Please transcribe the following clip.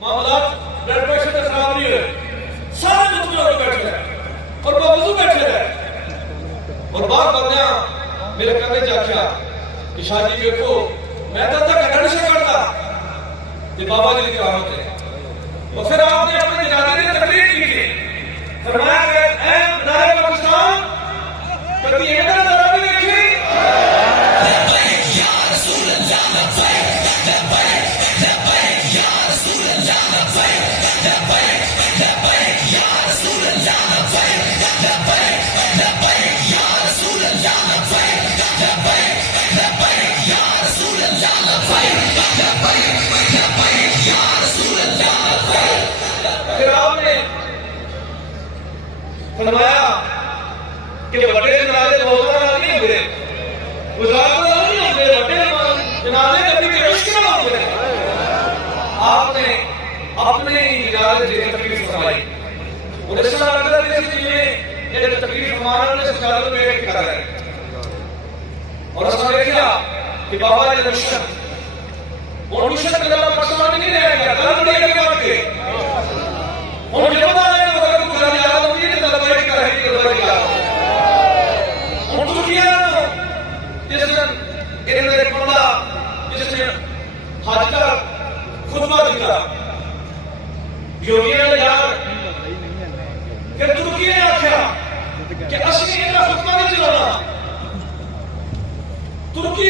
मामला blood pressure का खराब नहीं है, सारे मुतमिन होकर बैठे हैं और बावजूद बैठे हैं। और बात बंदियां मेरे कहने जाख्या कि शादी देखो मैं तो तक घड़ी से करता ये बाबा जी की करामत है। और फिर आपने अपने जनाजे की तकरीर की थी, फरमाया कि ऐ नारे पाकिस्तान कभी ये नजर भी देखी या रसूल अल्लाह फरमाया कि बड़े जनाजे बहुत नहीं होते, गुजारा नहीं होते, बड़े जनाजे कभी भी इश्क ना होते। आपने अपने जनाजे की तकलीफ फरमाई और इस तरह लगता है कि ये तकलीफ हमारा ने सरकार में एक कर है। और उसने देखा कि बाबा जी मुश्किल और मुश्किल का जवाब पाकिस्तान नहीं रहेगा, कल बड़ी के बाद के और जब आए तो अगर गुजारा याद होती है तो दवाई कर रही है, दवाई याद और दुनिया जिसने इन्होंने बंदा जिसने हज का खुतबा दिया योगी ने यार कि तुर्की ने आख्या कि असली इनका खुतबा नहीं चलाना तुर्की